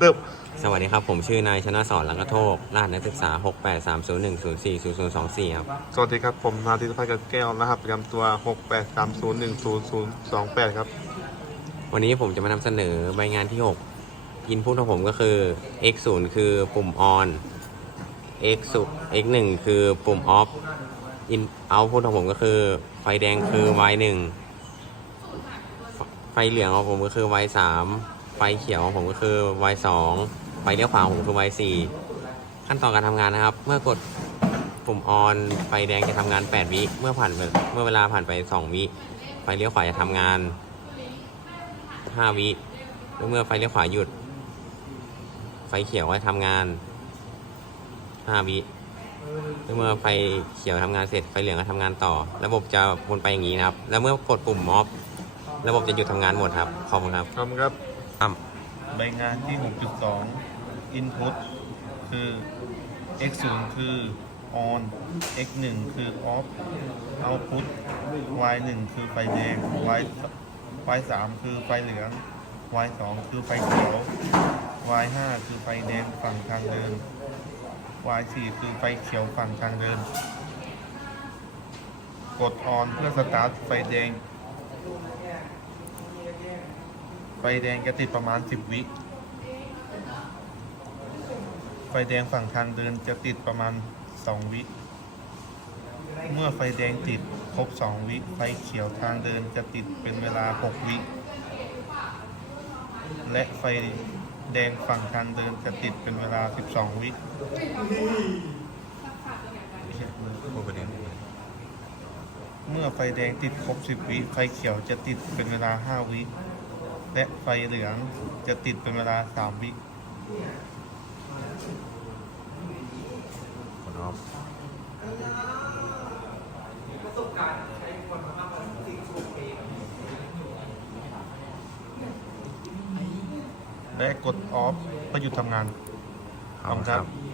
เริ่มสวัสดีครับ ผมชื่อนายชนะสอนลังกระโทกรหัสนักศึกษา 6 8 3 0 1 0 4 0 0 2 4 ครับ สวัสดีครับ ผมนาทิตพัฒน์กับแก้วรหัสประจำตัว 683010028 ครับ วันนี้ผมจะมานำเสนอใบงานที่ 6 อินพุตของผมก็คือ x 0คือปุ่ม on x 0 x 1คือปุ่ม off in output ของผมก็คือ ไฟแดงคือ y 1ไฟเหลืองของผมก็คือ y 3 ไฟเขียวของผมก็คือ y 2ไฟเลี้ยวขวาของผมคือ y 4ขั้นตอนการทำงานนะครับ เมื่อกดปุ่ม on ไฟแดงจะทำงาน 8 วิ เมื่อผ่านเมื่อเวลาผ่านไป 2 วิ ไฟเลี้ยวขวาจะทำงาน 5 วิแล้วเมื่อไฟเลี้ยวขวาหยุด ไฟเขียวให้ทำงาน 5 วิแล้วเมื่อไฟเขียวทำงานเสร็จไฟเหลืองก็ทำงานต่อ ระบบจะวนไปอย่างนี้นะครับ แล้วเมื่อกดปุ่มมอฟระบบจะหยุดทำงานหมดครับขอบคุณครับทำครับ อ่ำใบงานที่ 6.2 input คือ x 0คือ on x 1คือ off output y 1คือไฟแดง y y 3คือไฟเหลือง y 2คือไฟเขียว y 5คือไฟแดงฝั่งทางเดิน y 4คือไฟเขียวฝั่งทางเดิน กด on เพื่อสตาร์ทไฟแดง ไฟแดงจะติดประมาณ10วิ ไฟแดงฝั่งทางเดินจะติดประมาณ2วิ เมื่อไฟแดงติดครบ2วิ ไฟเขียวทางเดินจะติดเป็นเวลา6วิ และไฟแดงฝั่งทางเดินจะติดเป็นเวลา12วิเมื่อไฟแดงติดครบ 10 วิ ไฟเขียวจะติดเป็นเวลา 5 วิ และไฟเหลืองจะติดเป็นเวลา3วิกดออฟและกดออฟเพื่อหยุดทำงานขอบคุณครับ